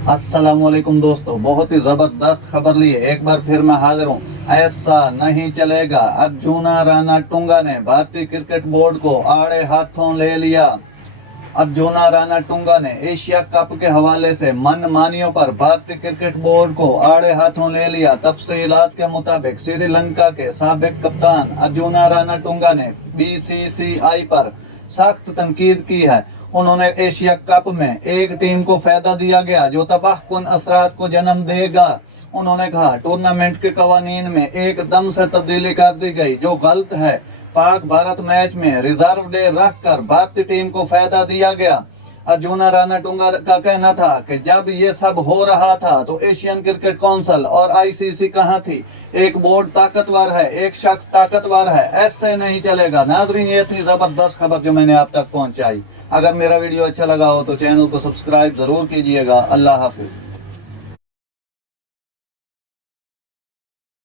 अस्सलाम वालेकुम दोस्तों, बहुत ही जबरदस्त खबर लिए एक बार फिर मैं हाजिर हूँ। ऐसा नहीं चलेगा। अर्जुना राणा टुंगा ने भारतीय क्रिकेट बोर्ड को आड़े हाथों ले लिया। अर्जुना राणा टुंगा ने एशिया कप के हवाले से मनमानियों पर भारतीय क्रिकेट बोर्ड को आड़े हाथों ले लिया। तफसीलात के मुताबिक श्रीलंका के साबिक कप्तान अर्जुना राणा टुंगा ने बीसीसीआई पर सख्त तनकीद की है। उन्होंने एशिया कप में एक टीम को फायदा दिया गया जो तबाहकुन असरात को जन्म देगा। उन्होंने कहा टूर्नामेंट के कवानीन में एकदम से तब्दीली कर दी गई जो गलत है। पाक भारत मैच में रिजर्व डे रखकर भारतीय टीम को फायदा दिया गया। अर्जुना राणा टुंगा का कहना था कि जब ये सब हो रहा था तो एशियन क्रिकेट काउंसिल और आईसीसी कहाँ थी। एक बोर्ड ताकतवर है, एक शख्स ताकतवर है, ऐसे नहीं चलेगा। नाज़रीन, ये थी जबरदस्त खबर जो मैंने आप तक पहुंचाई। अगर मेरा वीडियो अच्छा लगा हो तो चैनल को सब्सक्राइब जरूर कीजिएगा। अल्लाह हाफिज।